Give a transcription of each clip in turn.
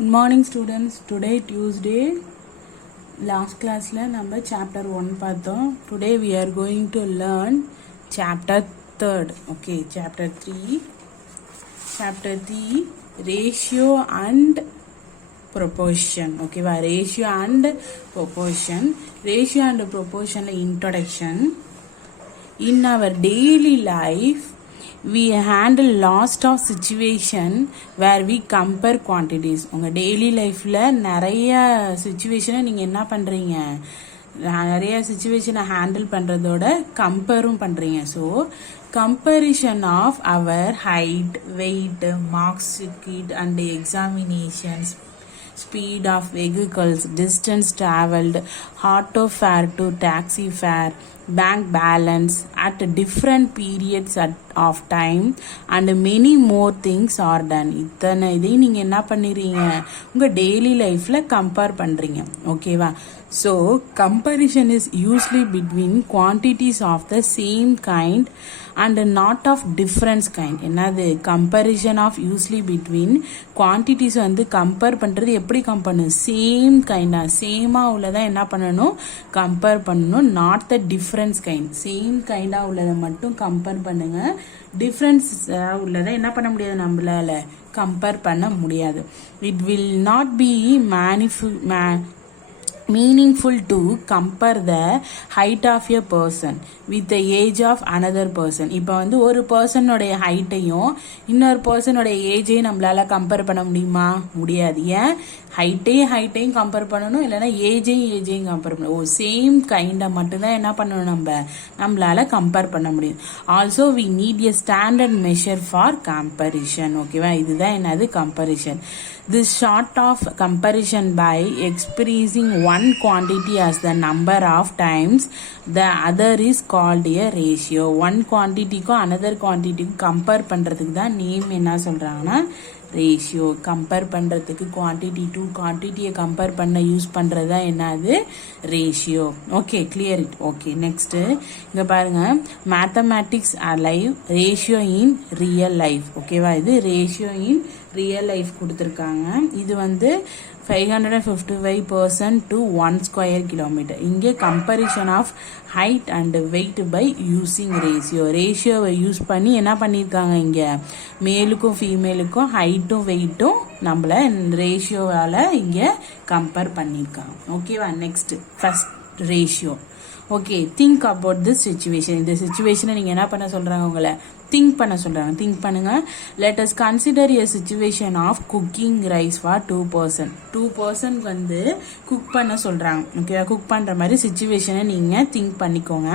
Good morning students. Today Tuesday. Last class la நம்ம chapter 1 பார்த்தோம். Today we are going to learn chapter 3rd. Okay, chapter 3. Chapter 3 ratio and proportion. Okay, ratio and proportion. Ratio and proportion introduction. In our daily life we handle lots of situation where we compare quantities. உங்கள் daily லைஃப்பில் நிறைய சுச்சுவேஷனை நீங்கள் என்ன பண்ணுறீங்க, நிறைய சுச்சுவேஷனை handle பண்ணுறதோட கம்பேரும் பண்ணுறீங்க. ஸோ கம்பேரிஷன் ஆஃப் அவர் height, weight, marks sheet and examinations, speed of vehicles, distance traveled, auto fare to taxi fare, bank balance at different periods of time and many more things are done. இத்தனை இதையும் நீங்கள் என்ன பண்ணுறீங்க, உங்கள் daily லைஃப்பில் compare பண்ணுறீங்க. ஓகேவா? So comparison is usually between quantities of the same kind and not of difference kind. என்னது comparison of usually between quantities வந்து கம்பேர் பண்ணுறது எப்படி பண்ணணும், சேம் கைண்டாக சேமாக உள்ளதான் என்ன பண்ணணும், கம்பேர் பண்ணணும். Not the difference kind, same கைண்டாக உள்ளதை மட்டும் கம்பேர் பண்ணுங்க. டிஃப்ரென்ஸ் உள்ளதை என்ன பண்ண முடியாது, நம்மளால கம்பேர் பண்ண முடியாது. It will not be meaningful to compare the height of a person with the age of another person. இப்போ வந்து ஒரு பர்சனோடைய ஹைட்டையும் இன்னொரு பர்சனோடைய ஏஜையும் நம்மளால கம்பேர் பண்ண முடியுமா? முடியாது. ஏன்? ஹைட்டையும் கம்பேர் பண்ணணும், இல்லைன்னா ஏஜையும் கம்பேர் பண்ணணும். சேம் கைண்டை மட்டும்தான் என்ன பண்ணணும், நம்மளால கம்பேர் பண்ண முடியும். Also we need a standard measure for comparison. ஓகேவா? இதுதான் என்னது comparison. This sort of comparison by expressing one quantity as the number of times the other is called a ratio. One quantity ko another quantity ko compare பண்றதுக்கு தான் name என்ன சொல்றாங்கன்னா ratio. Compare பண்ணுறதுக்கு quantity to குவான்டிட்டியை compare பண்ண use பண்ணுறது தான் என்னது ratio. Okay, clear it. Okay, next இங்கே பாருங்கள், மேத்தமேட்டிக்ஸ் அலைவ் ரேஷியோ இன் ரியல் லைஃப். ஓகேவா? இது ரேஷியோ இன் ரியல் லைஃப் கொடுத்துருக்காங்க. இது வந்து 555% to 1 square kilometer. இங்கே comparison of height and weight by using ratio. ரேஷியோவை யூஸ் பண்ணி என்ன பண்ணியிருக்காங்க, இங்கே மேலுக்கும் ஃபீமேலுக்கும் ஹைட்டும் வெயிட்டும் நம்மள ரேஷியோவால் இங்கே கம்பேர் பண்ணியிருக்காங்க. ஓகேவா? Next first ratio. Okay, think about this situation. இந்த சுச்சுவேஷனை நீங்கள் என்ன பண்ண சொல்கிறாங்க, உங்களை திங்க் பண்ண சொல்கிறாங்க. திங்க் பண்ணுங்க. Let us consider a situation of cooking rice for 2 person. 2 person வந்து குக் பண்ண சொல்கிறாங்க. ஓகேவா? குக் பண்ணுற மாதிரி சுச்சுவேஷனை நீங்கள் திங்க் பண்ணிக்கோங்க.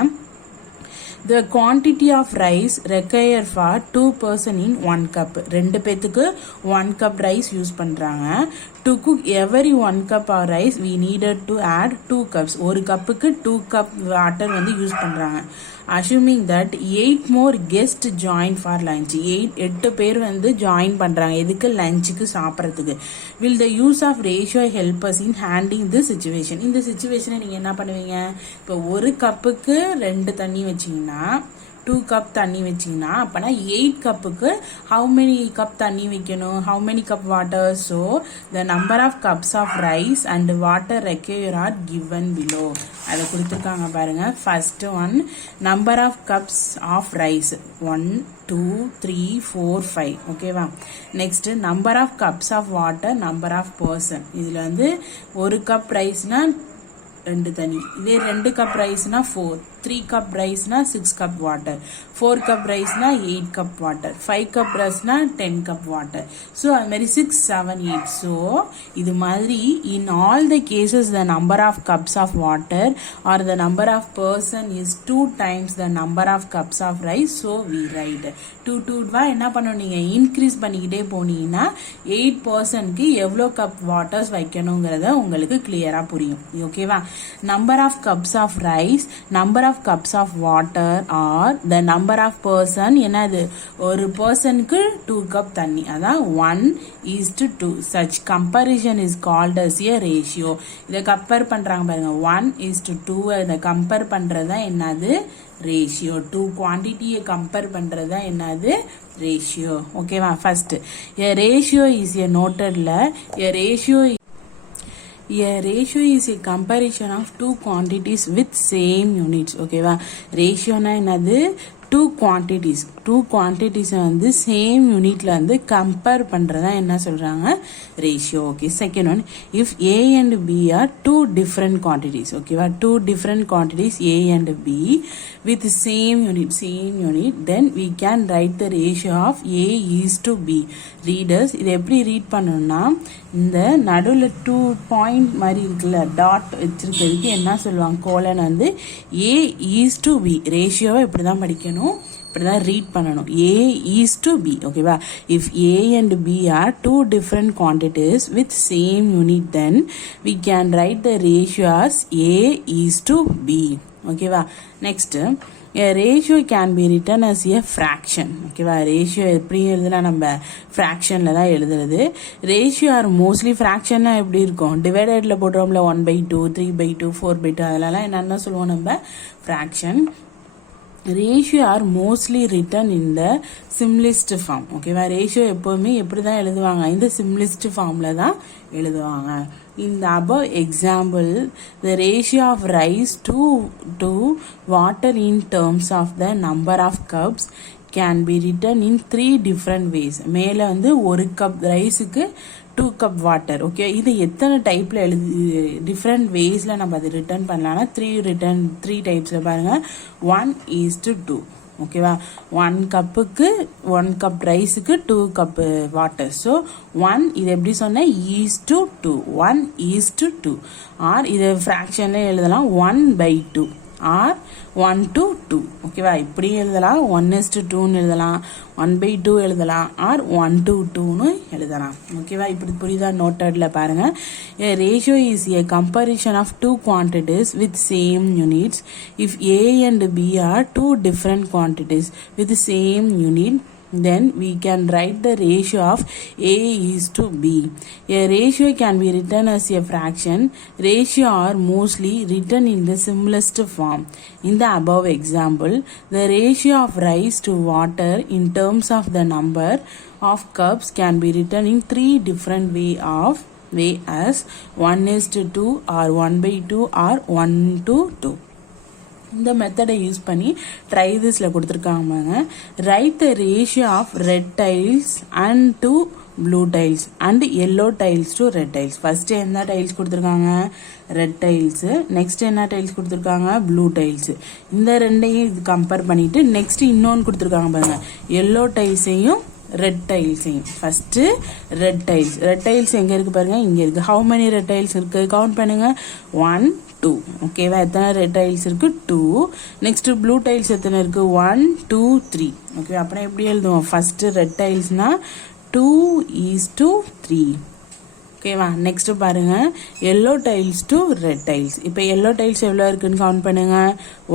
The quantity of rice required for 2 person in 1 cup. 2 பேத்துக்கு 1 cup rice யூஸ் பண்ணுறாங்க. To cook every 1 cup of rice we needed to add 2 cups. ஒரு கப்புக்கு 2 cup வாட்டர் வந்து யூஸ் பண்ணுறாங்க. Assuming that 8 more guests join for lunch. 8 பேர் வந்து join பண்ணுறாங்க. எதுக்கு? லஞ்சுக்கு சாப்பிட்றதுக்கு. Will the use of ratio help us in handling this situation? இந்த சுச்சுவேஷனை நீங்கள் என்ன பண்ணுவீங்க, இப்போ ஒரு கப்புக்கு 2 தண்ணி வச்சிங்கன்னா 2 cup தண்ணி வச்சிங்கன்னா அப்போனா 8 கப்புக்கு ஹவு மெனி கப் தண்ணி வைக்கணும், how many cup water. So the number of cups of rice and water required are given below. அதை கொடுத்துருக்காங்க பாருங்க. First one, number of cups of rice 1 2 3 4 5. ஓகேவா? Next number of cups of water, number of person. இதில் வந்து ஒரு cup ரைஸ்னா 2 தண்ணி, இதே 2 கப் ரைஸ்னா 4, 3 கப் ரைஸ்னா 6 கப் வாட்டர், 4 கப் ரைஸ்னா 8 கப் வாட்டர், 5 கப் ரைஸ்னா 10 கப் வாட்டர். ஸோ அது மாதிரி 6 7 8. ஸோ இது மாதிரி in all the cases the number of cups of water R the number of person is 2 times the number of cups of rice. So we write 2 என்ன பண்ணணும், நீங்கள் increase பண்ணிக்கிட்டே போனீங்கன்னா 8 personக்கு எவ்வளோ கப் வாட்டர்ஸ் வைக்கணுங்கிறத உங்களுக்கு கிளியராக புரியும். ஓகேவா? Number of cups of rice, number of of cups of water R the number of person என்னது ஒரு பர்சனுக்கு 2 கப் தண்ணி அதான் 1:2 such comparison is called as a ratio. இதை கம்பேர் பண்ணுறாங்க பாருங்க 1:2 இதை கம்பேர் பண்ணுறது தான் என்னது ரேஷியோ. 2 குவான்டிட்டியை கம்பேர் பண்ணுறது தான் என்னது ரேஷியோ. ஓகேவா first a ratio is a நோட்டட்ல a ratio is a comparison of two quantities with same units. ஓகேவா ரேஷியோனா என்னது டூ குவான்டிட்டிஸ் வந்து சேம் யூனிட்ல வந்து கம்பேர் பண்றதா என்ன சொல்றாங்க ratio. Okay second one if A and B are two different quantities. ஓகேவா two different quantities A and B with same unit then we can write the ratio of A is to B. Readers இதை எப்படி read பண்ணணும்னா இந்த நடுவில் 2 point மாதிரி இருக்குல்ல dot வச்சிருக்கிறதுக்கு என்ன சொல்லுவாங்க கோலன் வந்து A is to B. ரேஷியோவை இப்படி தான் படிக்கணும் இப்படிதான் ரீட் பண்ணணும் A is to B. ஓகேவா if A and B are two different quantities with same unit then we can write the ratio as A is to B. ஓகேவா next a ratio can be written as a fraction. ஓகேவா ratio எப்படி எழுதுனா நம்ம ஃப்ராக்ஷன்ல தான் எழுதுறது. Ratio are mostly ஃப்ராக்ஷன்னா எப்படி இருக்கும் டிவைடட்ல போடுறோம்ல 1/2 3/2 4/2 அதெல்லாம் என்னென்ன சொல்லுவோம் நம்ம fraction. Ratio are mostly written in the simplest form. ஓகேவா ரேஷியோ எப்போவுமே எப்படி தான் எழுதுவாங்க இந்த சிம்லிஸ்ட் ஃபார்மில் தான் எழுதுவாங்க. In the above example, the ratio of rice to water in terms of the number of cups can be written in 3 different ways. மேலே வந்து ஒரு கப் ரைஸுக்கு 2 கப் வாட்டர். ஓகே இது எத்தனை டைப்பில் டிஃப்ரெண்ட் வேஸில் நம்ம அதை ரிட்டர்ன் பண்ணலாம்னா 3 டைப்ஸில் பாருங்கள் 1:2. ஓகேவா 1 கப்புக்கு 1 கப் ரைஸுக்கு 2 கப் வாட்டர். ஸோ 1 இது எப்படி சொன்னால் (2) 1:2 ஆர் இதை ஃப்ராக்ஷனில் எழுதலாம் 1/2 ஆர் 1:2. ஓகேவா இப்படி எழுதலாம் 1:2ன்னு எழுதலாம் 1/2 எழுதலாம் ஆர் 1:2ன்னு எழுதலாம். ஓகேவா இப்படி புரியுதா நோட்டட்ல பாருங்க a ratio is a comparison of two quantities with same units. If A and B are two different quantities with the same unit then we can write the ratio of A is to B. A ratio can be written as a fraction. Ratio are mostly written in the simplest form. In the above example, the ratio of rice to water in terms of the number of cups can be written in 3 different way as 1:2 or 1/2 or 1:2. இந்த மெத்தடை use பண்ணி try திஸ்ல கொடுத்துருக்காங்க write the ratio of red tiles and to blue tiles and yellow tiles to red tiles. First என்ன tiles கொடுத்துருக்காங்க red tiles. Next என்ன tiles கொடுத்துருக்காங்க blue tiles. இந்த ரெண்டையும் இது கம்பேர் பண்ணிட்டு நெக்ஸ்ட் இன்னொன்று கொடுத்துருக்காங்க பாருங்க எல்லோ டைல்ஸையும் ரெட் டைல்ஸையும். ஃபர்ஸ்ட் ரெட் டைல்ஸ் எங்க இருக்கு பாருங்க இங்க இருக்கு. ஹவு மெனி ரெட் டைல்ஸ் இருக்கு கவுண்ட் பண்ணுங்க 1 2. ஓகேவா எத்தனை ரெட் டைல்ஸ் இருக்கு 2. நெக்ஸ்ட் ப்ளூ டைல்ஸ் எத்தனை இருக்கு 1 2 3. ஓகே அப்புறம் எப்படி எழுதுவோம் ஃபர்ஸ்ட் ரெட் டைல்ஸ்னா 2:3. ஓகேவா நெக்ஸ்ட் பாருங்க yellow tiles to red tiles. இப்போ எல்லோ டைல்ஸ் எவ்வளோ இருக்குன்னு கவுண்ட் பண்ணுங்க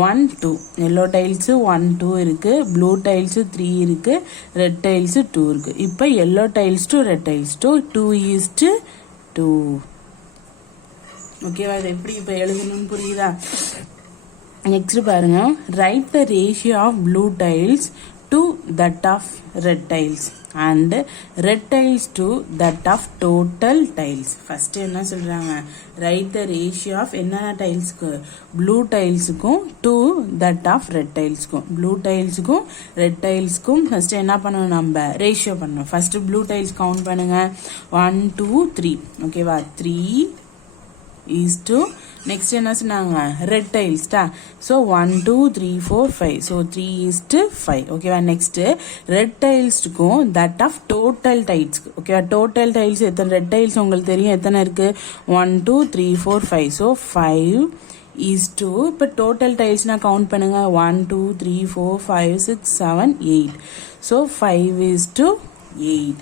1 2. எல்லோ டைல்ஸ் 1 2 இருக்கு ப்ளூ டைல்ஸ் 3 இருக்கு ரெட் டைல்ஸ் 2 இருக்கு. இப்போ yellow tiles to red tiles 2:2. ஓகேவா இது எப்படி இப்போ எழுதணும்னு புரியுதா. நெக்ஸ்ட் பாருங்க write the ratio of blue tiles to that of red tiles and red tiles to that of total tiles. First என்ன சொல்றாங்க ரைட் த ரேஷியோ ஆஃப் என்னென்ன டைல்ஸ்க்கு ப்ளூ டைல்ஸுக்கும் டு தட் ஆஃப் ரெட் டைல்ஸ்க்கும். ப்ளூ டைல்ஸுக்கும் red டைல்ஸ்க்கும் first என்ன பண்ணணும் நம்ம ரேஷியோ பண்ணணும். ஃபர்ஸ்ட் ப்ளூ டைல்ஸ் கவுண்ட் பண்ணுங்க 1 2 3. ஓகேவா 3:2. நெக்ஸ்ட் என்ன சொன்னாங்க ரெட் டைல்ஸ்டா ஸோ 1 2 3 4 5 ஸோ 3:5. ஓகேவா நெக்ஸ்ட் ரெட் டைல்ஸ்க்கும் தட் ஆஃப் டோட்டல் டைல்ஸ்க்கு. ஓகேவா டோட்டல் டைல்ஸ் எத்தனை ரெட் டைல்ஸ் உங்களுக்கு தெரியும் எத்தனை இருக்கு 1 2 3 4 5 ஸோ 5:2. இப்போ டோட்டல் டைல்ஸ்னா கவுண்ட் பண்ணுங்க 1 2 3 4 5 6 7 8 ஸோ 5:8.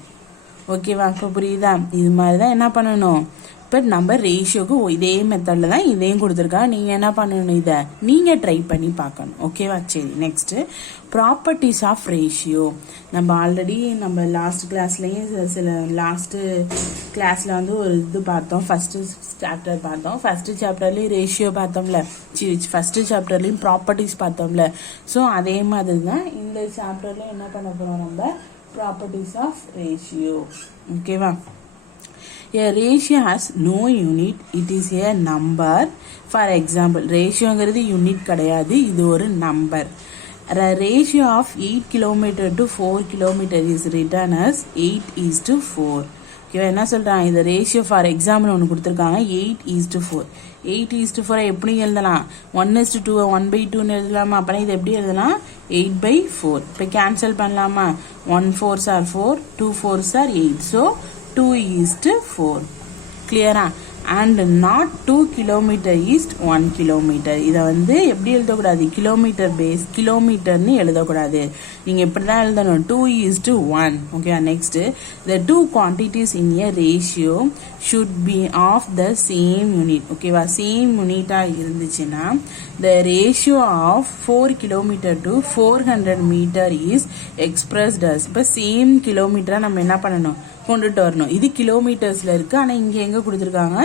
ஓகேவா இப்போ புரியுதா இது மாதிரி தான் என்ன பண்ணணும் இப்போ நம்ம ரேஷியோக்கு இதே மெத்தடில் தான் இதையும் கொடுத்துருக்காங்க. நீங்கள் என்ன பண்ணணும், இதை நீங்கள் ட்ரை பண்ணி பார்க்கணும். ஓகேவா? சரி, நெக்ஸ்ட்டு ப்ராப்பர்ட்டிஸ் ஆஃப் ரேஷியோ. நம்ம ஆல்ரெடி நம்ம லாஸ்ட் கிளாஸ்லேயும் சில லாஸ்ட்டு கிளாஸில் வந்து ஒரு இது பார்த்தோம். ஃபஸ்ட்டு சாப்டர் பார்த்தோம். ஃபஸ்ட்டு சாப்டர்லேயும் ரேஷியோ பார்த்தோம்ல, ஃபஸ்ட்டு சாப்டர்லேயும் ப்ராப்பர்ட்டிஸ் பார்த்தோம்ல. ஸோ அதே மாதிரி தான் இந்த சாப்டர்லேயும் என்ன பண்ண போகிறோம், நம்ம ப்ராப்பர்ட்டிஸ் ஆஃப் ரேஷியோ. ஓகேவா? A ratio has no unit, it is a number. For example, ரேஷியோங்கிறது யூனிட் கிடையாது, இது ஒரு number. Ratio of 8 km to 4 km is written as 8:4. ஓகேவா? என்ன சொல்கிறாங்க, இந்த ரேஷியோ ஃபார் எக்ஸாம்பிள் ஒன்று கொடுத்துருக்காங்க, 8:4. 8:4 எப்படி எழுதலாம், 1:2 1/2 எழுதலாமா? அப்போனா இது எப்படி எழுதலாம், 8/4. இப்போ கேன்சல் பண்ணலாமா? 1 4s are 4, 2 4s are 8. So 2:4. கிளியரா? And not 2 kilometre is to 1 kilometre. இதை வந்து எப்படி எழுதக்கூடாது, கிலோமீட்டர் பேஸ் கிலோமீட்டர்னு எழுதக்கூடாது. நீங்கள் இப்படி தான் எழுதணும், 2:1. Okay, next the two quantities in a ratio should be of the same unit. ஓகேவா? சேம் யூனிட்டாக இருந்துச்சுன்னா the ratio of 4 kilometre to 400 metre is expressed as. இப்போ சேம் கிலோமீட்டராக நம்ம என்ன பண்ணணும், கொண்டுட்டு வரணும். இது கிலோமீட்டர்ஸில் இருக்குது, ஆனால் இங்கே எங்கே கொடுத்துருக்காங்க,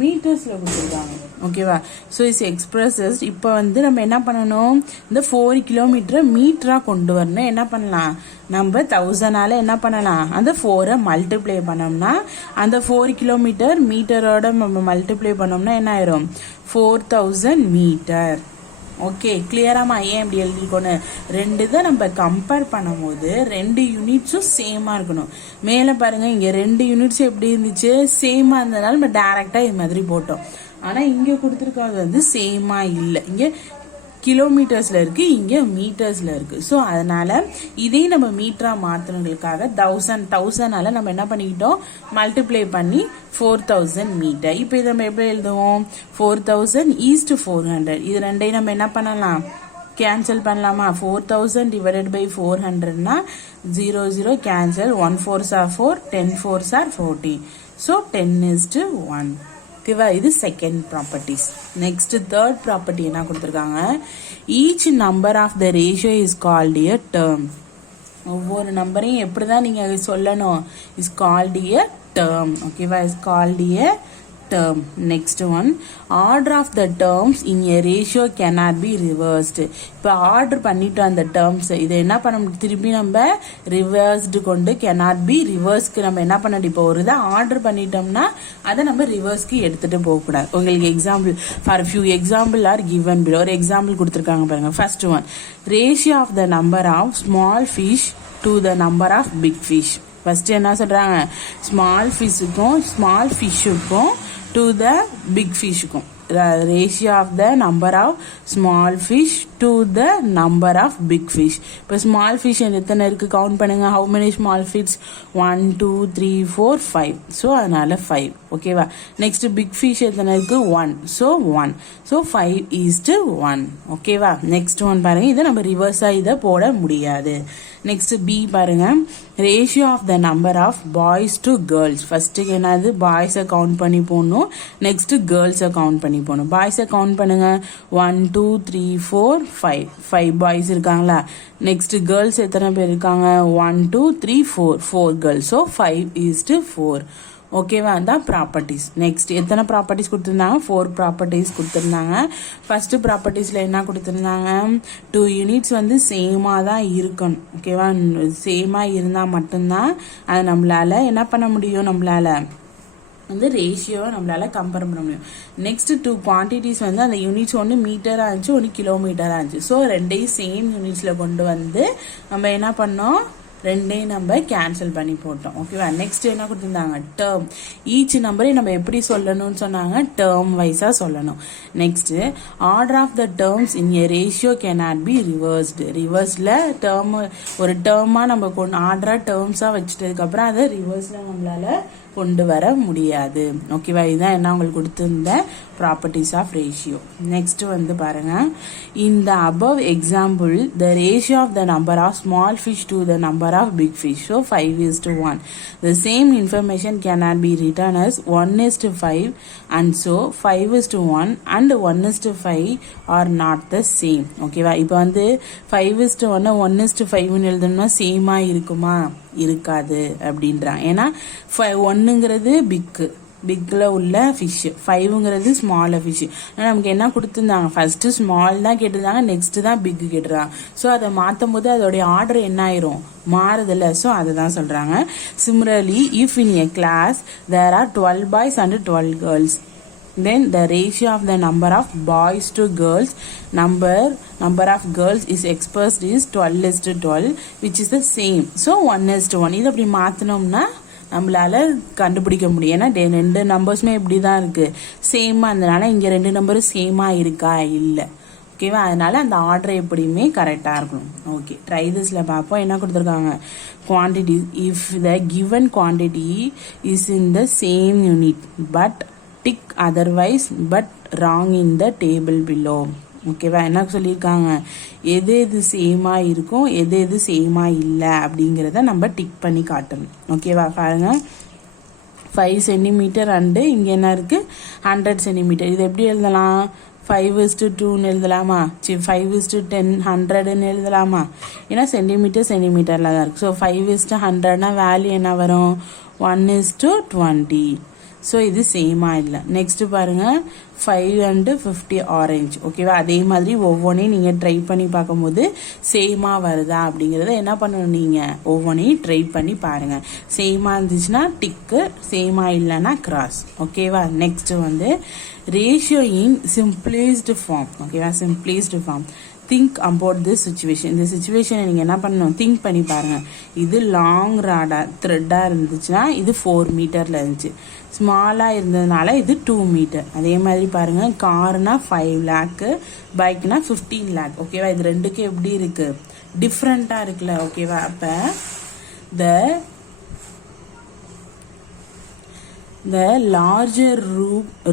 மீட்டர்ஸில் கொடுத்துருக்காங்க. ஓகேவா? So it's expresses. இப்போ வந்து நம்ம என்ன பண்ணணும், இந்த 4 கிலோமீட்டரை மீட்டராக கொண்டு வரணும். என்ன பண்ணலாம், நம்ம 1000ஆல் என்ன பண்ணலாம், அந்த 4 மல்டிப்ளை பண்ணோம்னா அந்த 4 கிலோமீட்டர் மீட்டரோட நம்ம மல்டிப்ளை பண்ணோம்னா என்ன ஆயிரும், 4000 மீட்டர். ஓகே, கிளியராமா? ஏன் இப்படி எழுதிக்கோன்னு, ரெண்டு தான் நம்ம கம்பேர் பண்ணும் போது 2 யூனிட்ஸும் சேமாக இருக்கணும். மேலே பாருங்க, இங்கே 2 யூனிட்ஸும் எப்படி இருந்துச்சு, சேமாக இருந்ததுனால நம்ம டேரெக்டாக இது மாதிரி போட்டோம். ஆனால் இங்கே கொடுத்துருக்கிறது வந்து சேமாக இல்லை, இங்கே கிலோமீட்டர்ஸில் இருக்குது, இங்கே மீட்டர்ஸில் இருக்குது. ஸோ அதனால் இதையும் நம்ம மீட்டராக மாற்றணுங்களுக்காக 1000ஆல் நம்ம என்ன பண்ணிக்கிட்டோம், மல்டிப்ளை பண்ணி 4000 மீட்டர். இப்போ இதை நம்ம எப்படி எழுதுவோம், 4000:400. இது ரெண்டையும் நம்ம என்ன பண்ணலாம், கேன்சல் பண்ணலாமா? 4000 டிவைடட் பை 400னா 0 0 cancel, 1 4s are 4, 10 4s are 14. So 10:1. ஓகேவா? இது second properties. Next third property என்ன கொடுத்துருக்காங்க, each number of the ratio is called a term. ஒவ்வொரு நம்பரையும் எப்படி தான் நீங்கள் சொல்லணும், இஸ் கால்டு எ டேர்ம். ஓகேவா? Is called a term. Next one, order of the terms in a ratio cannot be reversed. இப்போ ஆர்டர் பண்ணிட்டோம் அந்த டேர்ம்ஸ், இதை என்ன பண்ண திருப்பி நம்ம ரிவர்ஸ்டு கொண்டு cannot be ரிவர்ஸ்க்கு நம்ம என்ன பண்ணணும், இப்போ ஒரு இதை ஆர்டர் பண்ணிட்டோம்னா அதை நம்ம ரிவர்ஸ்க்கு எடுத்துகிட்டு போகக்கூடாது. உங்களுக்கு example for few example are given below. ஒரு எக்ஸாம்பிள் கொடுத்துருக்காங்க பாருங்க. First one, ratio of the number of small fish to the number of big fish. First என்ன சொல்கிறாங்க, ஸ்மால் ஃபிஷ்ஷுக்கும் to the big fish க்கும் ratio of the number of small fish to the number of big fish. இப்போ small fish எத்தனை இருக்கு count பண்ணுங்க, how many small fish, 1 2 3 4 5. So அதனால 5. ஓகேவா? நெக்ஸ்ட் பிக் ஃபிஷ் எத்தனை இருக்கு, 1. ஸோ 1. ஸோ 5:1. ஓகேவா? நெக்ஸ்ட் ஒன் பாருங்க, இதை நம்ம ரிவர்ஸாக இதை போட முடியாது. நெக்ஸ்ட் பி பாருங்க, ratio of the number of boys to girls. ஃபர்ஸ்ட்டுக்கு என்னது, பாய்ஸை கவுண்ட் பண்ணி போடணும், நெக்ஸ்ட் கேர்ள்ஸை கவுண்ட் பண்ணி போகணும். பாய்ஸை கவுண்ட் பண்ணுங்க, 1 2 3 4 5 பாய்ஸ் இருக்காங்களா. நெக்ஸ்ட் கேர்ள்ஸ் எத்தனை பேர் இருக்காங்க, 1 2 3 4 கேர்ள்ஸ். ஸோ 5:4. ஓகேவா? அதான் ப்ராப்பர்ட்டிஸ். நெக்ஸ்ட் எத்தனை ப்ராப்பர்ட்டிஸ் கொடுத்துருந்தாங்க, 4 ப்ராப்பர்ட்டிஸ் கொடுத்துருந்தாங்க. ஃபர்ஸ்ட் ப்ராப்பர்ட்டிஸில் என்ன கொடுத்துருந்தாங்க, 2 யூனிட்ஸ் வந்து சேமாக தான் இருக்கணும். ஓகேவா? சேமாக இருந்தால் மட்டும்தான் அதை நம்மளால என்ன பண்ண முடியும், நம்மளால வந்து ரேஷியோவை நம்மளால கம்பேர் பண்ண முடியும். நெக்ஸ்ட் 2 குவான்டிட்டிஸ் வந்து அந்த யூனிட்ஸ் ஒன்று மீட்டராக இருந்துச்சு, ஒன்று கிலோமீட்டராக இருந்துச்சு. ஸோ ரெண்டையும் சேம் யூனிட்ஸில் கொண்டு வந்து நம்ம என்ன பண்ணோம், ரெண்டையும் நம்ம கேன்சல் பண்ணி போட்டோம். ஓகேவா? நெக்ஸ்ட் என்ன கொடுத்துருந்தாங்க, டேர்ம். ஈச் நம்பரை நம்ம எப்படி சொல்லணும்னு சொன்னாங்க, டேர்ம் வைஸாக சொல்லணும். Next order of the terms in a ratio cannot be reversed. ரிவர்ஸில் டேர்ம் ஒரு டேர்மாக நம்ம ஆர்டராக டேர்ம்ஸாக வச்சுட்டதுக்கப்புறம் அதை ரிவர்ஸில் நம்மளால கொண்டு வர முடியாது. ஓகேவா? இதுதான் என்ன உங்களுக்கு கொடுத்துருந்த ப்ராப்பர்ட்டிஸ் ஆஃப் ரேஷியோ. நெக்ஸ்ட் வந்து பாருங்க, in the above example the ratio of the number of small fish to the number of big fish. So 5:1. The same information cannot be written as 1:5, and so 5:1 and 1:5 are not the same. ஓகேவா? இப்போ வந்து 5:1 1:5 எழுதணும்னா சேமா இருக்குமா? இருக்காது அப்படின்றான். ஏன்னா 1ங்கிறது பிக்கில் உள்ள ஃபிஷ்ஷு, 5ங்கிறது ஸ்மாலில் ஃபிஷ்ஷு. ஆனால் நமக்கு என்ன கொடுத்துருந்தாங்க, ஃபஸ்ட்டு ஸ்மால் தான் கேட்டிருந்தாங்க, நெக்ஸ்ட்டு தான் பிக்கு கேட்டுருக்காங்க. ஸோ அதை மாற்றும் போது அதோடைய ஆர்டர் என்ன ஆயிரும், மாறுதில்ல. ஸோ அதை தான் சொல்கிறாங்க. Similarly if in a class there are 12 boys and 12 girls, then the ratio of the number of boys to girls number of girls is expressed is 12:12, which is the same. So 1:1. இது அப்படி மாற்றினோம்னா நம்மளால கண்டுபிடிக்க முடியும். ஏன்னா 2 நம்பர்ஸுமே இப்படி தான் இருக்கு, சேமா இருந்தனால இங்கே 2 நம்பரும் சேமா இருக்கா இல்லை. ஓகேவா? அதனால அந்த ஆர்டர் எப்படியுமே கரெக்டாக இருக்கணும். ஓகே, ட்ரை திஸ்ல பார்ப்போம். என்ன கொடுத்துருக்காங்க, quantity if the given quantity is in the same unit put tick otherwise put wrong in the table below. ஓகேவா? என்ன சொல்லியிருக்காங்க, எது எது சேமா இருக்கும், எது எது சேமா இல்லை அப்படிங்கிறத நம்ம டிக் பண்ணி காட்டணும். ஓகேவா? பாருங்க, 5 சென்டிமீட்டர் அண்டு இங்கே என்ன இருக்குது 100 சென்டிமீட்டர். இது எப்படி எழுதலாம், 5:2 எழுதலாமா? 5:10 100 எழுதலாமா? ஏன்னா சென்டிமீட்டரில் தான் இருக்குது. ஸோ 5:100 வேல்யூ என்ன வரும், 1:20. ஸோ இது சேமாக இல்லை. நெக்ஸ்ட்டு பாருங்கள், 5 and 50 ஆரஞ்சு. ஓகேவா? அதே மாதிரி ஒவ்வொன்றையும் நீங்கள் ட்ரை பண்ணி பார்க்கும்போது சேமாக வருதா அப்படிங்கிறத என்ன பண்ணணும், நீங்கள் ஒவ்வொன்றையும் ட்ரை பண்ணி பாருங்கள். சேமாக இருந்துச்சுன்னா டிக்கு, சேமாக இல்லைன்னா கிராஸ். ஓகேவா? நெக்ஸ்ட்டு வந்து ரேஷியோ இன் சிம்பிளைஸ்டு ஃபார்ம். ஓகேவா? Simplified form. Think about this situation. இந்த சுச்சுவேஷனை நீங்கள் என்ன பண்ணணும், திங்க் பண்ணி பாருங்கள். இது லாங் த்ரெட்டாக இருந்துச்சுன்னா இது 4 மீட்டரில் இருந்துச்சு, ஸ்மாலாக இருந்ததுனால இது 2 மீட்டர். அதே மாதிரி பாருங்கள், கார்னா 5 lakh, பைக்னா 15 lakh. ஓகேவா? இது ரெண்டுக்கும் எப்படி இருக்குது, டிஃப்ரெண்ட்டாக இருக்குல்ல. ஓகேவா? அப்போ the larger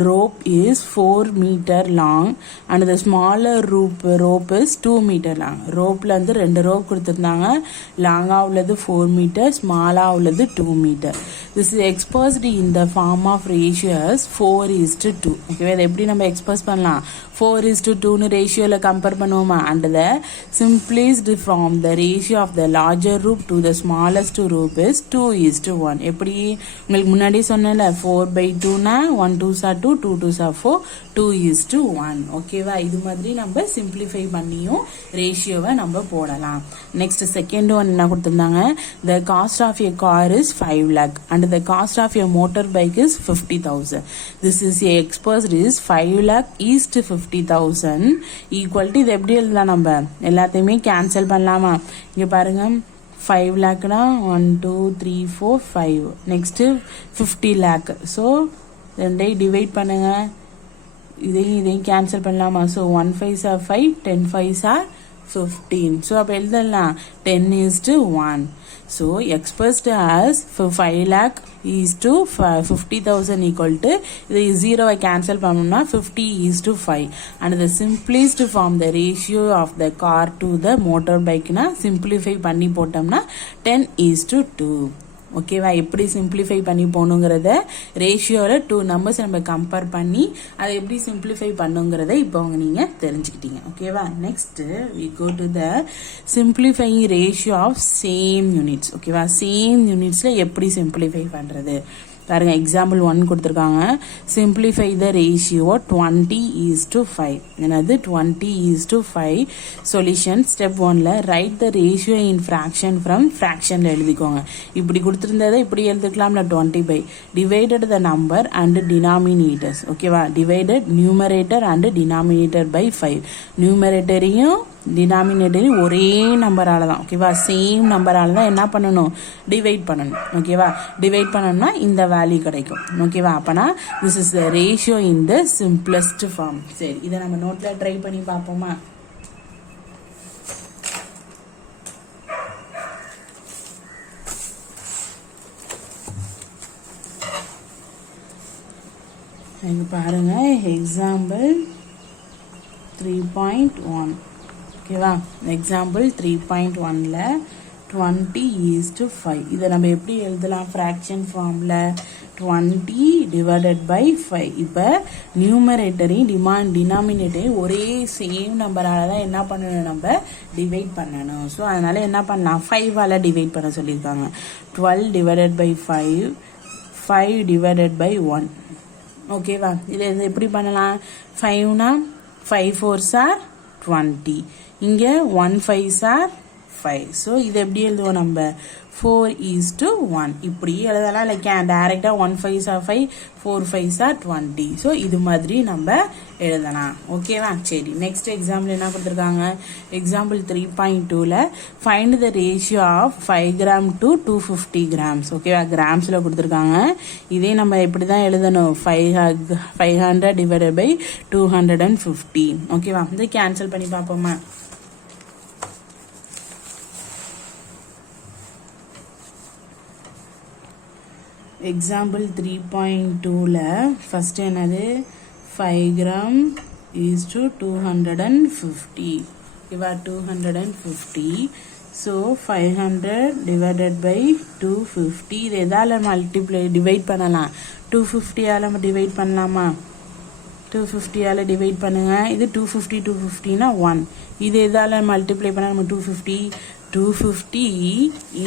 rope is 4 meter long and the smaller rope is 2 meter long. ரோப்பில் வந்து 2 ரோப் கொடுத்துருந்தாங்க, லாங்காக உள்ளது 4 meter, ஸ்மாலாக உள்ளது 2 meter. This is expressed in the form of ratios 4:2. ஓகேவா? இதை எப்படி நம்ம எக்ஸ்பிரஸ் பண்ணலாம், 4:2ன்னு ரேஷியோவில் கம்பேர் பண்ணுவோமா? And the simplest form the ratio of the larger group to the smallest group is 2:1. எப்படி உங்களுக்கு முன்னாடி சொன்னல, 4/2னா 1 2s are 2, 2 2s are 4, 2:1. ஓகேவா? இது மாதிரி நம்ம சிம்பிளிஃபை பண்ணியும் ரேஷியோவை நம்ம போடலாம். நெக்ஸ்ட் செகண்ட் ஒன் என்ன கொடுத்துருந்தாங்க, the cost of a car is 5 lakh and the cost of a motorbike is 50,000. This is a expressed is 5 lakh is to 50,000 equal to, இது எப்படி எழுதலாம், நம்ம எல்லாத்தையுமே கேன்சல் பண்ணலாமா? இங்கே பாருங்க, 5 lakhனா 1 2 3 4 5, நெக்ஸ்ட்டு 50 lakh. ஸோ ரெண்டையும் டிவைட் பண்ணுங்க, இதையும் கேன்சல் பண்ணலாமா? So 1 5s are 5, 10 5s are 15. So அப்போ எழுதலாம் 10:1. So expressed as 5 lakh is to 50,000 equal to, இது 0 cancel பண்ணோம்னா 50:5. and the simplest form the ratio of the car to the motorbike னா simplify பண்ணி போட்டோம்னா 10:2. ஓகேவா? எப்படி சிம்பிளிஃபை பண்ணி போகணுங்கிறத ரேஷியோவில் 2 நம்பர்ஸ் நம்ம கம்பேர் பண்ணி அதை எப்படி சிம்பிளிஃபை பண்ணுங்கிறத இப்போ நீங்கள் தெரிஞ்சுக்கிட்டீங்க. ஓகேவா? Next we go to the simplifying ratio of same units. ஓகேவா? சேம் யூனிட்ஸில் எப்படி சிம்பிளிஃபை பண்ணுறது பாருங்க. எக்ஸாம்பிள் 1 கொடுத்துருக்காங்க, சிம்பிளிஃபை த ரேஷியோ 20:5. என்னது 20:5? சொல்யூஷன் ஸ்டெப் 1ல write the ratio in fraction from ஃப்ராக்ஷனில் எழுதிக்கோங்க. இப்படி கொடுத்துருந்ததை இப்படி எழுதிக்கலாம்ல, 20/, divided the number and denominators. ஓகேவா? Divided numerator and denominator by 5. நியூமரேட்டரையும் டினாமினேட்டரையும் ஒரே நம்பரால தான், ஓகேவா, சேம் நம்பரால தான் என்ன பண்ணணும், டிவைட் பண்ணணும். ஓகேவா? டிவைட் பண்ணணும்னா இந்த வேல்யூ கிடைக்கும். ஓகேவா? அப்பனா this is the ratio in the simplest form. சரி, இதை நம்ம நோட்ல ட்ரை பண்ணி பார்ப்போமா? இங்க பாருங்க, எக்ஸாம்பிள் 3.1. ஓகேவா? எக்ஸாம்பிள் 3.1ல 20:5. இதை நம்ம எப்படி எழுதலாம் ஃப்ராக்ஷன் ஃபார்மில் 20 டிவைடட் பை 5. இப்போ நியூமரேட்டரையும் டினாமினேட்டரையும் ஒரே சேம் நம்பரால் தான் என்ன பண்ணணும், நம்ம டிவைட் பண்ணணும். ஸோ அதனால் என்ன பண்ணலாம், 5ஆல் டிவைட் பண்ண சொல்லியிருக்காங்க. 12 டிவைடட் பை 5, 5 டிவைடட் பை 1. ஓகேவா, இதை எப்படி பண்ணலாம், 5னா 5 4s are 20, இங்கே 1 5s are 5. ஸோ இது எப்படி எழுதுவோம் நம்ம, 4:1 இப்படி எழுதலாம். இல்லை டைரெக்டாக 1 5s are 5, 4 5s are 20. So இது மாதிரி நம்ம எழுதலாம். ஓகேவா, சரி. நெக்ஸ்ட் எக்ஸாம்பிள் என்ன கொடுத்துருக்காங்க, எக்ஸாம்பிள் 3.2ல find the ratio of 5 gram to 250 grams. ஓகேவா, கிராம்ஸில் கொடுத்துருக்காங்க. இதே நம்ம எப்படி தான் எழுதணும், 500 டிவைடட் பை 250. ஓகேவா, இது கேன்சல் பண்ணி பார்ப்போமா. எக்ஸாம்பிள் 3.2ல ஃபர்ஸ்ட் என்னது, 5 gram is to 250. ஓகேவா, 250. So 500 divided by 250. இது எதால் டிவைட் பண்ணலாம், 250ஆல் டிவைட் பண்ணலாமா, 250ஆல் டிவைட் பண்ணுங்க. இது 250 250னா 1. இது எதால் மல்டிப்ளை பண்ணால் நம்ம 250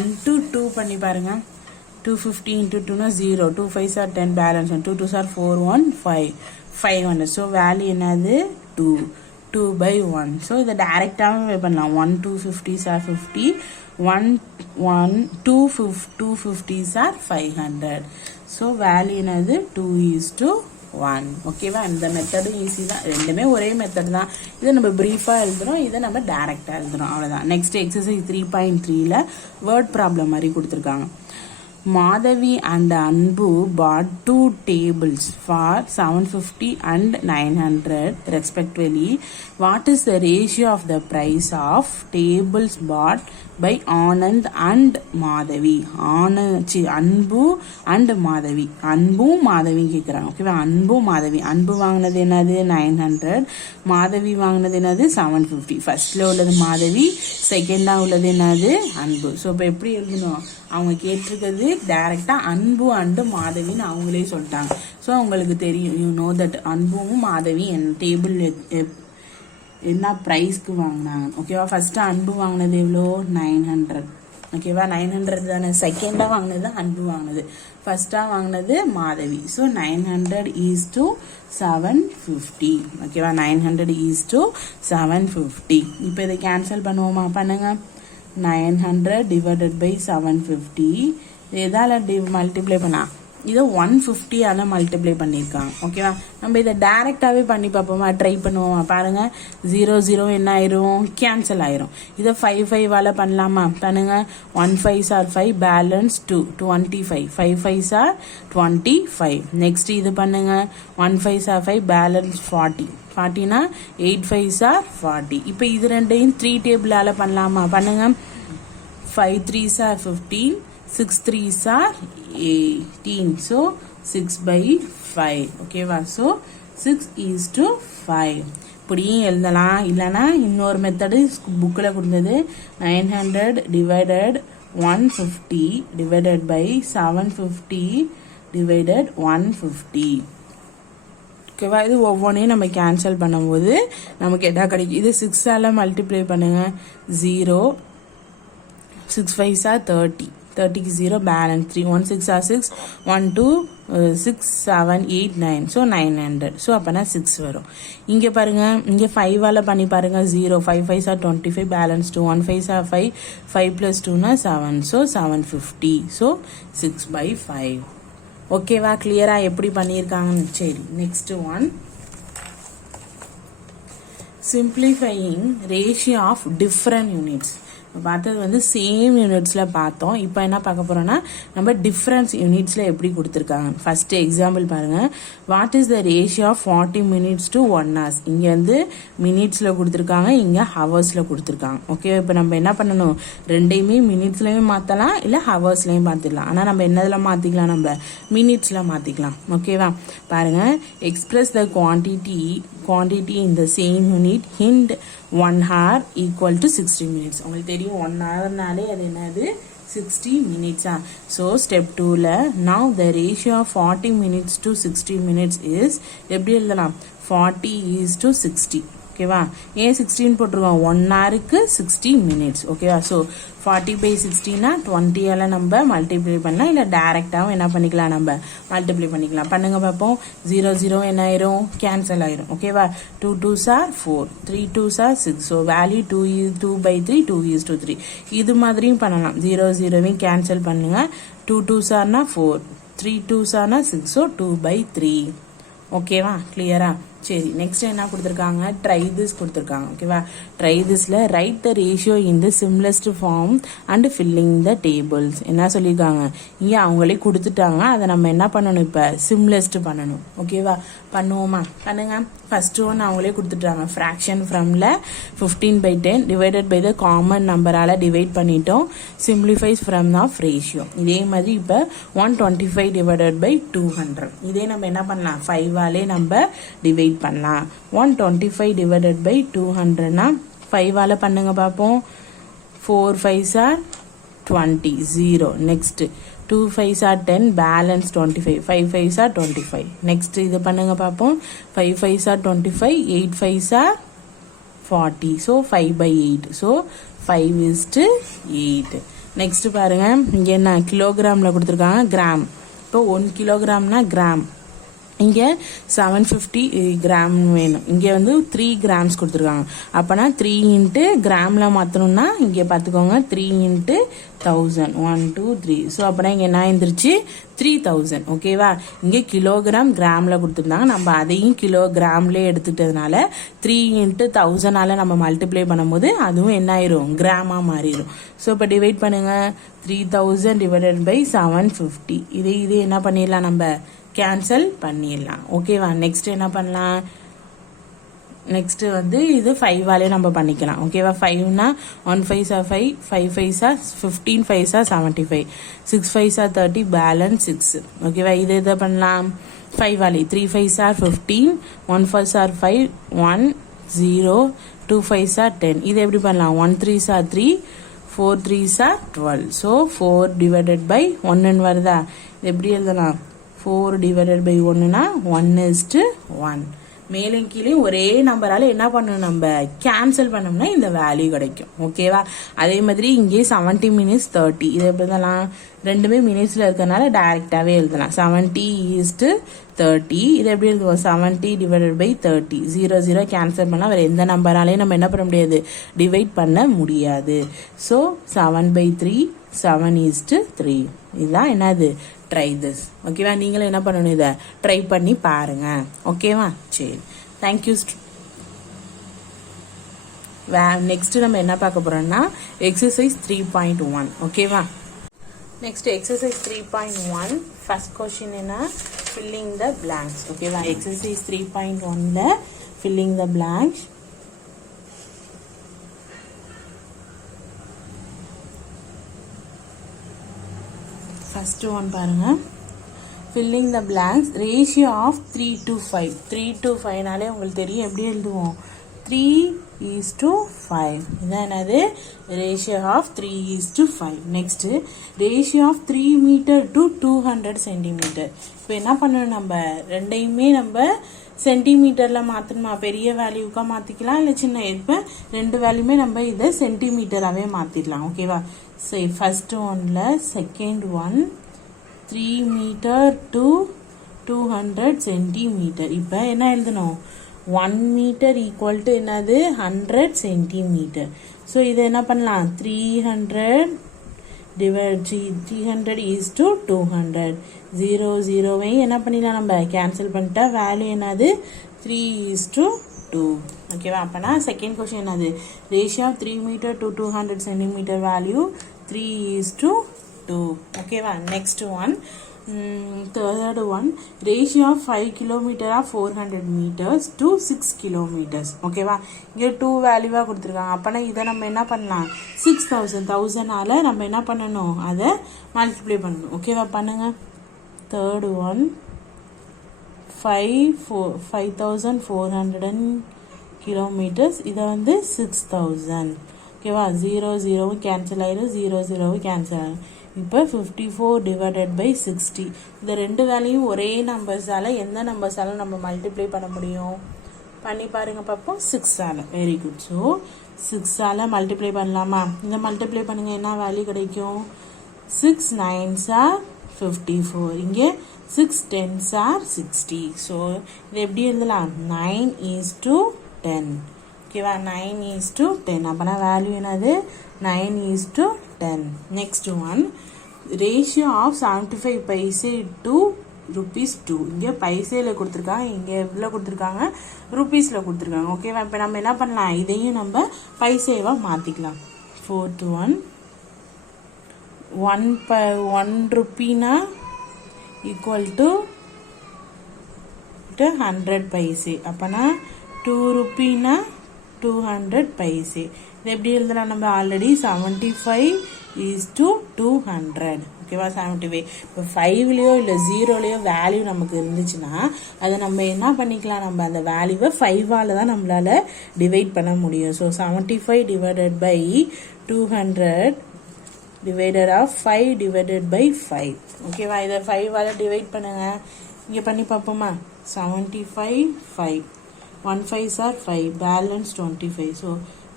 இன்ட்டு 2 பண்ணி பாருங்க. 250 into 2 na 0, 2 5s are 10, balance 1, 2 2s are 4, 1 5, 500. So value என்னது 2 by 1. So இதை டைரக்டாகவே பண்ணலாம். 1 250s are 50, 250s are 500. So value என்னது 2:1. ஓகேவா, இந்த மெத்தடும் ஈஸி தான், ரெண்டுமே ஒரே மெத்தட் தான். இதை நம்ம ப்ரீஃபாக எழுதுறோம், இதை நம்ம டைரக்டாக எழுதுறோம், அவ்வளோதான். நெக்ஸ்ட் எக்ஸசைஸ் 3.3ல வேர்ட் ப்ராப்ளம் மாதிரி கொடுத்துருக்காங்க. Madhavi and Anbu bought 2 tables for 750 and 900 respectively. What is the ratio of the price of tables bought by Anand and Madhavi? Anbu and Madhavi. அன்பு மாதவி கேட்குறாங்க. ஓகேவா, அன்பு மாதவி. அன்பு வாங்கினது என்னது 900, மாதவி வாங்கினது என்னது 750. ஃபர்ஸ்ட்ல உள்ளது மாதவி, செகண்டாக உள்ளது என்னது அன்பு. ஸோ இப்போ எப்படி எழுதணும், அவங்க கேட்டிருக்கிறது டைரக்டா அன்பு அண்டு மாதவின்னு அவங்களே சொல்லிட்டாங்க. ஸோ உங்களுக்கு தெரியும், யூ நோ தட் அன்பும் மாதவி என் டேபிள் என்ன ப்ரைஸ்க்கு வாங்கினாங்க. ஓகேவா, ஃபர்ஸ்ட் அன்பு வாங்கினது எவ்வளோ 900. ஓகேவா, 900 தானே. செகண்டாக வாங்கினது அன்பு வாங்கினது, ஃபர்ஸ்டாக வாங்கினது மாதவி. So 900 is to 750. ஓகேவா, 900 is to 750. இப்போ இதை கேன்சல் பண்ணுவோமா, பண்ணுங்க. 900 டிவைடட் பை 750. எதால் மல்டிப்ளை பண்ணா, இதை 150ஆல் மல்டிப்ளை பண்ணியிருக்காங்க. ஓகேவா, நம்ம இதை டைரெக்டாகவே பண்ணி பார்ப்போமா, ட்ரை பண்ணுவோமா. பாருங்க, 0 0 என்ன ஆயிரும், கேன்சல் ஆயிரும். இதை 5 5ஆல் பண்ணலாமா, பண்ணுங்க. 1 5s are 5, balance 2, 25, 5 5s are 25. Next இது பண்ணுங்க, 1 5s are 5, balance 40, 40னா 8 5s are 40. இப்போ இது ரெண்டையும் 3 டேபிளால் பண்ணலாமா, பண்ணுங்க. 5 3s are 15, 6 3s are 18. So 6 by 5. ஓகேவா, ஸோ 6:5 இப்படியும் எழுதலாம். இல்லைனா இன்னொரு மெத்தடு புக்கில் கொடுத்தது, 900 டிவைடட் 150 டிவைடட் பை 750 டிவைடட் 150. ஓகேவா, இது ஒவ்வொன்றையும் நம்ம கேன்சல் பண்ணும்போது நமக்கு எதா கிடைக்கும். இது 6ஆல் மல்டிப்ளை பண்ணுங்க. 0, 6 5s are 30, 30க்கு 0, balance 3, 1 6 are 6, 1 2 6 7 8 9. So 900. So அப்போனா 6 வரும். இங்கே பாருங்க, இங்கே 5ஆல் பண்ணி பாருங்க. 0, 5 5s are 25, balance 2, 1 5s are 5, 5 + 2னா 7. ஸோ 750. ஸோ 6/5. ஓகேவா, கிளியரா எப்படி பண்ணியிருக்காங்கன்னு. சரி, next one, simplifying ratio of different units. பார்த்தது வந்து சேம் யூனிட்ஸில் பார்த்தோம். இப்போ என்ன பார்க்க போகிறோன்னா, நம்ம டிஃப்ரென்ஸ் யூனிட்ஸில் எப்படி கொடுத்துருக்காங்க. ஃபஸ்ட்டு எக்ஸாம்பிள் பாருங்கள். What is the ratio of 40 minutes to 1 hour? இங்கே வந்து மினிட்ஸில் கொடுத்துருக்காங்க, இங்கே ஹவர்ஸில் கொடுத்துருக்காங்க. ஓகே, இப்போ நம்ம என்ன பண்ணணும், ரெண்டையுமே மினிட்ஸ்லையும் மாற்றலாம், இல்லை ஹவர்ஸ்லையும் மாற்றிடலாம். ஆனால் நம்ம என்னதில் மாற்றிக்கலாம், நம்ம மினிட்ஸில் மாற்றிக்கலாம். ஓகேவா, பாருங்கள். Express the quantity in the same unit in 1 hour equal to 60 minutes. உங்களுக்கு தெரியும் தெரியும் 1 hourனாலே அது என்னது 60 minutes. So step 2ல now the ratio of 40 minutes to 60 minutes is எப்படி எழுதலாம் 40:60. ஓகேவா ஏன் 16 போட்டுருவோம் 1 ஹவருக்கு 60 மினிட்ஸ். ஓகேவா ஸோ 40/60னா 20ஆல் நம்ம மல்டிப்ளை பண்ணலாம், இல்லை டேரெக்டாகவும் என்ன பண்ணிக்கலாம் நம்ம மல்டிப்ளை பண்ணிக்கலாம். பண்ணுங்க பார்ப்போம். 0 0 என்ன ஆயிரும் கேன்சல் ஆயிரும். ஓகேவா 2 2s are 4 3 2s are 6. So value 2/3 2:3. இது மாதிரியும் பண்ணலாம். 0 0வையும் கேன்சல் பண்ணுங்க. 2 2s are 4 3 2s are 6. So 2/3. ஓகேவா கிளியரா? சரி நெக்ஸ்ட் என்ன கொடுத்துருக்காங்க ட்ரை திஸ் கொடுத்துருக்காங்க. ஓகேவா ட்ரை திஸ்ல write the ratio in the simplest form and filling the tables. என்ன சொல்லியிருக்காங்க இங்கே அவங்களே கொடுத்துட்டாங்க, அதை நம்ம என்ன பண்ணணும் இப்போ சிம்லஸ்ட் பண்ணணும். ஓகேவா பண்ணுவோமா? பண்ணுங்க. ஃபர்ஸ்ட் ஒன் அவங்களே கொடுத்துட்டாங்க. ஃப்ராக்ஷன் ஃப்ரம்ல 15/10 டிவைடட் பை த காமன் நம்பரால் டிவைட் பண்ணிட்டோம். Simplifies from of ratio. இதே மாதிரி இப்போ 125 டிவைடட் பை 200. இதே நம்ம என்ன பண்ணலாம் 5ஆலே நம்ம டிவைட் பண்ணலாம். 125 டிவைடட் பை 200னா 5ஆல பண்ணுங்க பார்ப்போம். 4 5s are 20 0. Next 2 5s are 10 balance 25 5 5s are 25. Next இது பண்ணுங்க பார்ப்போம். 5 5s are 25 8 5s are 40. So 5/8. So 5:8. Next பாருங்க இங்க என்ன கிலோகிராம்ல கொடுத்துருக்காங்க கிராம். இப்போ 1 கிலோகிராம்னா கிராம். இங்கே 750 கிராம் வேணும். இங்கே வந்து 3 கிராம்ஸ் கொடுத்துருக்காங்க. அப்போனா 3 இன்ட்டு கிராமில் மாற்றணும்னா இங்கே பார்த்துக்கோங்க 3 இன்ட்டு 1000 1 2 3. ஸோ அப்போனா இங்கே என்ன இருந்துருச்சு 3000. ஓகேவா இங்கே கிலோகிராம் கிராமில் கொடுத்துருந்தாங்க, நம்ம அதையும் கிலோகிராம்லேயே எடுத்துட்டதுனால 3 இன்ட்டு 1000ஆல் நம்ம மல்டிப்ளை பண்ணும்போது அதுவும் என்ன ஆயிரும் கிராமாக மாறிடும். ஸோ இப்போ டிவைட் பண்ணுங்க 3000 டிவைடட் பை 750. இதே என்ன பண்ணிடலாம் நம்ம கேன்சல் பண்ணிடலாம். ஓகேவா நெக்ஸ்ட் என்ன பண்ணலாம் நெக்ஸ்ட் வந்து இது 5ஆலே நம்ம பண்ணிக்கலாம். ஓகேவா 5னா 1 5s are 5 5 5s are 15 5s are 75 6 5s are 30 balance 6. ஓகேவா இதை பண்ணலாம் 5ஆலே 3 5s are 15 1 5s are 5 1 0 2 5s are 10. இது எப்படி பண்ணலாம் 1 3s are 3 4 3s are 12. So 4 divided by 1 வருதா? இது எப்படி எழுதலாம் 4 டிவைடட் பை 1னா 1:1. மேலும் கீழே ஒரே நம்பரால என்ன பண்ணணும் நம்ம கேன்சல் பண்ணோம்னா இந்த வேல்யூ கிடைக்கும். ஓகேவா அதே மாதிரி இங்கே 70 minutes 30. இது எப்படி எழுதலாம் ரெண்டுமே மினிட்ஸ்ல இருக்கறனால டைரக்டாவே எழுதலாம் 70:30. இது எப்படி எழுதுவோம் 70 டிவைடட் பை 30. 0 0 கேன்சல் பண்ணா வேற எந்த நம்பராலையும் நம்ம என்ன பண்ண முடியாது டிவைட் பண்ண முடியாது. ஸோ 7/3 7:3. இதுதான் என்னது ட்ரை திஸ். ஓகேவா நீங்களும் என்ன பண்ணணும் இதை ட்ரை பண்ணி பாருங்க. ஓகேவா சரி தேங்க்யூ. நெக்ஸ்ட் நம்ம என்ன பார்க்க போறோம்னா எக்ஸசைஸ் 3.1. ஓகேவா நெக்ஸ்ட் எக்ஸசைஸ் 3.1 ஃபர்ஸ்ட் கொஸ்டின் என்ன ஃபில்லிங் த பிளாங்க்ஸ். ஓகேவா எக்ஸசைஸ் 3.1ல filling the blanks. First one பாருங்க filling the blanks ratio of 3 to 5. 3 to 5நாலே உங்களுக்கு தெரியும் எப்படி எழுதுவோம் 3:5. இதான் என்னது ratio of 3:5. Next ratio of 3 metre to 200 centimetre. இப்போ என்ன பண்ணணும் நம்ம ரெண்டையுமே நம்ம சென்டிமீட்டரில் மாற்றணுமா பெரிய வேல்யூக்காக மாற்றிக்கலாம் இல்லை சின்ன இப்போ ரெண்டு வேல்யூமே நம்ம இதை சென்டிமீட்டராகவே மாற்றிடலாம். ஓகேவா சரி ஃபர்ஸ்ட் ஒன்னில் second one 3 metre to 200 centimetre. இப்போ என்ன எழுதணும் 1 மீட்டர் ஈக்குவல் டு என்னது 100 சென்டிமீட்டர். ஸோ இதை என்ன பண்ணலாம் 300 is to 200. 0 0வையும் என்ன பண்ணிடலாம் நம்ம கேன்சல் பண்ணிட்டா வேல்யூ என்னது 3:2. ஓகேவா அப்போனா செகண்ட் கொஸ்டின் என்னது ratio of 3 metre to 200 centimetre value 3:2. ஓகேவா next one third one ratio of 5 kilometer of 400 meters to 6 kilometers. ஓகேவா இங்கே 2 வேல்யூவாக கொடுத்துருக்காங்க. அப்போனா இதை நம்ம என்ன பண்ணலாம் 1000ஆல நம்ம என்ன பண்ணணும் அதை மல்டிப்ளை பண்ணணும். ஓகேவா பண்ணுங்க தேர்ட் ஒன் 5400 kilometers. இதை வந்து 6000 ஓகேவா 0 கேன்சல் ஆயிரும் 0 கேன்சல் ஆயிரும் இப்போ 54 டிவைடட் பை 60 இந்த ரெண்டு வேலையும் ஒரே நம்பர்ஸால எந்த நம்பர்ஸால நம்ம மல்டிப்ளை பண்ண முடியும் பண்ணி பாருங்க பார்ப்போம் 6ஆல வெரி குட் ஸோ 6ஆல மல்டிப்ளை பண்ணலாமா இந்த மல்டிப்ளை பண்ணுங்க என்ன வேல்யூ கிடைக்கும் 6 9s are 54 இங்கே 6 10s are 60 ஸோ இது எப்படி எழுதலாம் 9 is to 10 ஓகேவா 9 is to 10 அப்போனா வேல்யூ என்னது 9 is to 10 next one ratio of 75 paise to ₹2 இங்கே பைசையில் கொடுத்துருக்காங்க இங்கே எவ்வளோ கொடுத்துருக்காங்க ருபீஸில் கொடுத்துருக்காங்க ஓகேவா இப்போ நம்ம என்ன பண்ணலாம் இதையும் நம்ம பைசேவாக மாற்றிக்கலாம் 4 to 1 1 ரூபீனா ஈக்குவல் டு 100 பைசே அப்போனா 2 ரூபீனா 200 பைசே இது எப்படி எழுதலாம் நம்ம ஆல்ரெடி 75 is to 200 ஓகேவா 75 இப்போ 5லயோ இல்லை 0லயோ வேல்யூ நமக்கு இருந்துச்சுன்னா அதை நம்ம என்ன பண்ணிக்கலாம் நம்ம அந்த வேல்யூவை 5ஆல தான் நம்மளால டிவைட் பண்ண முடியும் so 75 divided by 200 divided of 5 divided by 5 ஓகேவா இதை 5ஆல டிவைட் பண்ணுங்க இங்கே பண்ணி பார்ப்போமா 75 5 1 5s are 5 balance 25 so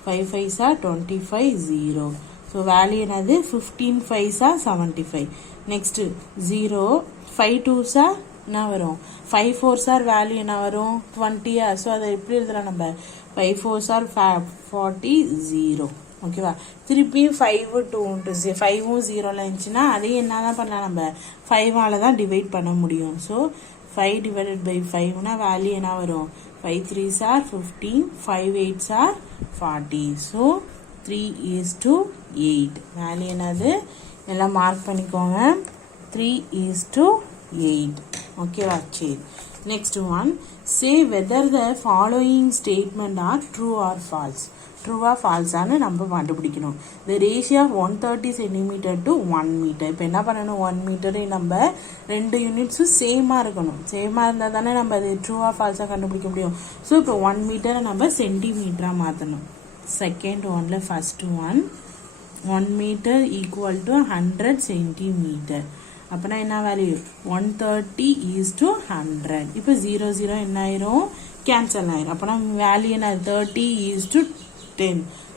5 5s are 25 0 so value என்னது 15 5s are 75 next 0 5 2s are என்ன வரும் 5 4s are value என்ன வரும் 20 so அதை எப்படி எழுதலாம் நம்ம 5 4s are 40 0 ஓகேவா திருப்பியும் 5 2 5ம் 0ல இருந்துச்சுன்னா அதையும் என்னதான் பண்ணலாம் நம்ம 5ஆல தான் டிவைட் பண்ண முடியும் ஸோ 5 divided by 5னா வேல்யூ என்ன வரும் 5 3s are 15 5 8s are 40 so 3 is to 8 value என்னது எல்லாம் மார்க் பண்ணிக்கோங்க 3 is to 8 ஓகேவா சரி next one say whether the following statement are true or false ட்ரூவா ஃபால்ஸானு நம்ம கண்டுபிடிக்கணும் the ratio of 130 centimetre to 1 metre இப்போ என்ன பண்ணணும் 1 மீட்டரை நம்ம 2 யூனிட்ஸும் சேமாக இருக்கணும் சேமாக இருந்தால் தானே நம்ம அது ட்ரூவா ஃபால்ஸாக கண்டுபிடிக்க முடியும் ஸோ இப்போ 1 மீட்டரை நம்ம சென்டிமீட்டராக மாற்றணும் செகண்ட் ஒன்ல first one 1 metre equal to 100 centimetre அப்போனா என்ன வேல்யூ 130 is to 100 இப்போ 0 என்ன ஆயிரும் கேன்சல் ஆயிரும் அப்போனா வேல்யூ என்ன 30 is to 10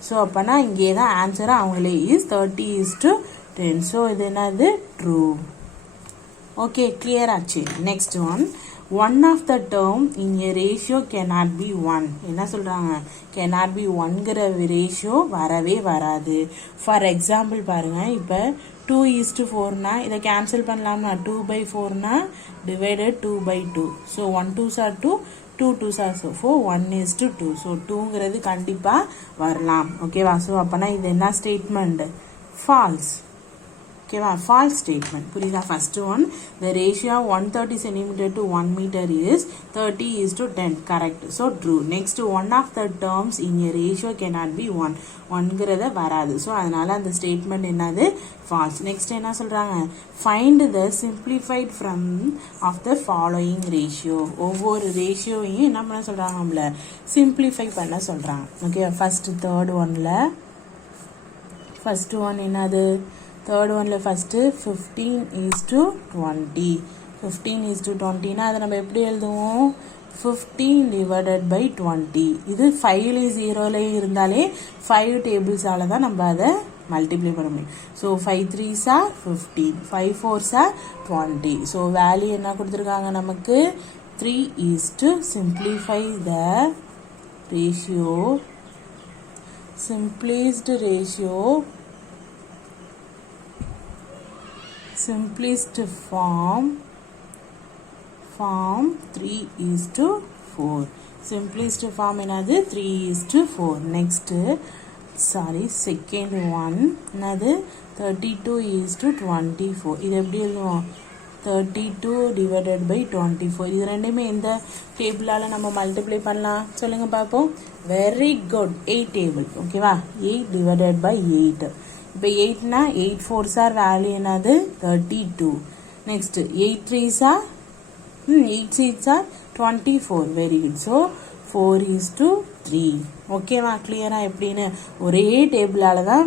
ஸோ அப்போனா இங்கே தான் ஆன்சர் அவங்களே இஸ் 30 is to 10 ஸோ இது என்னது ட்ரூ ஓகே கிளியர் ஆச்சு next one of the term in a ratio cannot be 1 என்ன சொல்கிறாங்க cannot be 1ங்கிற ரேஷியோ வரவே வராது ஃபார் எக்ஸாம்பிள் பாருங்கள் இப்போ 2 is to 4னா இதை கேன்சல் பண்ணலாம்னா 2/4னா divided 2/2 so 1 2s are 2 2 2s are 4 1 is to 2 so 2ங்கிறது கண்டிப்பாக வரலாம் ஓகேவா ஸோ அப்போனா இது என்ன ஸ்டேட்மெண்ட் ஃபால்ஸ் ஓகேவா ஃபால்ஸ் ஸ்டேட்மெண்ட் புரியுதா first one the ratio 130 centimetre to 1 metre is 30 is to 10 correct so true next one of the terms in a ratio cannot be 1ங்கிறத வராது ஸோ அதனால அந்த ஸ்டேட்மெண்ட் என்னது ஃபால்ஸ் நெக்ஸ்ட் என்ன சொல்றாங்க find the simplified from of the following ratio ஒவ்வொரு ரேஷியோவையும் என்ன பண்ண சொல்றாங்க நம்மள சிம்பிளிஃபை பண்ண சொல்றாங்க ஓகே ஃபர்ஸ்ட் தேர்ட் ஒன்ல ஃபர்ஸ்ட் ஒன் என்னது தேர்ட் ஒன்ல first 15 is to 20 15 is to 20னா அதை நம்ம எப்படி எழுதுவோம் 15 divided by 20 இது 5 0 இருந்தாலே 5 டேபிள்ஸால தான் நம்ம அதை மல்டிப்ளை பண்ண முடியும் so 5 3s are 15 5 4s are 20 so value என்ன கொடுத்துருக்காங்க நமக்கு 3 is to simplify the ratio simplest form 3 is to 4 simplest form என்னது 3 is to 4 next second one என்னது 32 is to 24 இது எப்படி எழுதுவோம் 32 divided by 24 இது ரெண்டுமே எந்த டேபிளால நம்ம மல்டிப்ளை பண்ணலாம் சொல்லுங்க பார்ப்போம் வெரி குட் 8 டேபிள் ஓகேவா 8 divided by 8 இப்போ 8னா 8 4s are வேல்யூ என்னது 32 next 8 3s are 8 6s are 24 very good so 4 is to 3. ஓகேவா? கிளியரா எப்படின்னு ஒரே டேபிளால தான்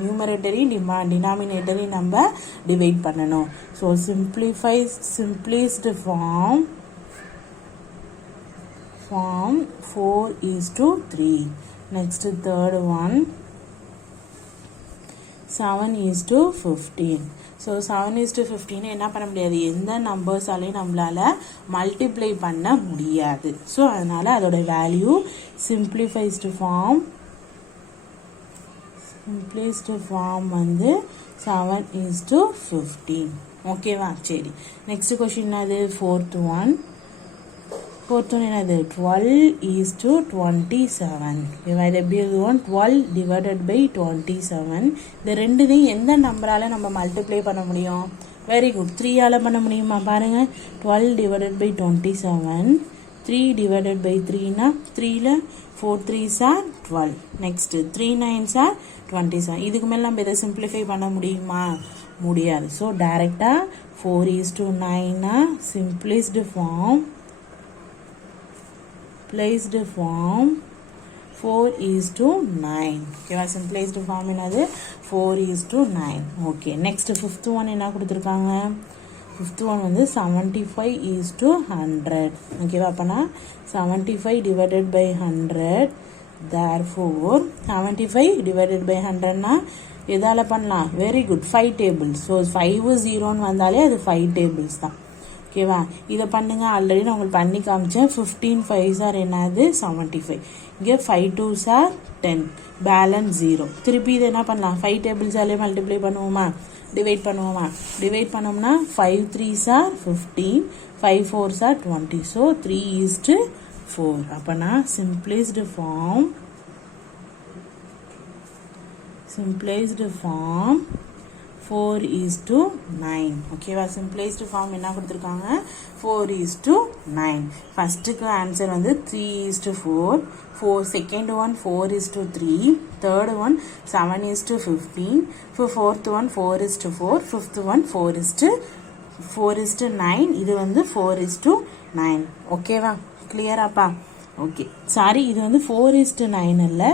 நியூமரேட்டரி டினாமினேட்டரி நம்ம டிவைட் பண்ணணும். So simplest form 4:3. Next third one 7:15. So 7:15 என்ன பண்ண முடியாது, எந்த நம்பர்ஸாலையும் நம்மளால மல்டிப்ளை பண்ண முடியாது. ஸோ அதனால அதோட வேல்யூ simplest form வந்து 7:15. ஓகேவா? சரி, நெக்ஸ்ட் கொஸ்டின் அது fourth one என்னது 12:27. இது எப்படி எழுதுவோம், 12 டிவைடட் பை 27. இந்த ரெண்டுதையும் எந்த நம்பரால நம்ம மல்டிப்ளை பண்ண முடியும்? வெரி குட், 3ஆல பண்ண முடியுமா? பாருங்க, 12 டிவைடட் பை 27, 3 டிவைடட் பை 3னா 3ல 4 3s are 12. Next 3 9s are 27. இதுக்கு மேல நம்ம இதை சிம்பிளிஃபை பண்ண முடியுமா? முடியாது. ஸோ டைரக்டா 4:9 simplest form 4:9. ஓகேவா? simplest form என்னது 4:9. ஓகே, நெக்ஸ்ட் ஃபிஃப்த் ஒன் என்ன கொடுத்துருக்காங்க? ஃபிஃப்த் ஒன் வந்து 75:100. ஓகேவா? அப்போனா 75 divided by 100. therefore 75 divided by 100னா எதால பண்ணலாம்? Very good, 5 tables. ஸோ 5 0ன்னு வந்தாலே அது 5 டேபிள்ஸ் தான். ஓகேவா? இதை பண்ணுங்க, ஆல்ரெடி நான் உங்களுக்கு பண்ணி காமிச்சேன். 15 5s are என்னது 75. இங்கே 5 2s are 10, பேலன்ஸ் 0. திருப்பி இதை என்ன பண்ணலாம்? 5 டேபிள்ஸாலே மல்டிப்ளை பண்ணுவோமா, டிவைட் பண்ணுவோமா? டிவைட் பண்ணோம்னா 5 3s are 15, 5 4s are 20. So 3:4. அப்போனா simplest form 4:9. ஓகேவா? simplest form என்ன கொடுத்துருக்காங்க? 4:9. ஃபர்ஸ்ட்டுக்கு ஆன்சர் வந்து 3:4. Second one 4:3. Third one 7:15. Fourth one 4:4. Fifth one 4:9. இது வந்து 4:9. ஓகேவா? கிளியராப்பா? ஓகே, சாரி, இது வந்து 4:9 இல்லை,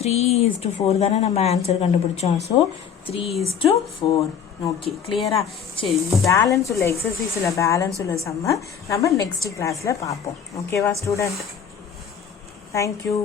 3:4 தானே நம்ம ஆன்சர் கண்டுபிடிச்சோம். ஸோ 3:4. ஓகே, கிளியரா? சரி, பேலன்ஸ் உள்ள எக்ஸசைஸில் பேலன்ஸ் உள்ள சம்ம நம்ம நெக்ஸ்ட் கிளாஸில் பார்ப்போம். ஓகேவா ஸ்டூடெண்ட்? தேங்க்யூ.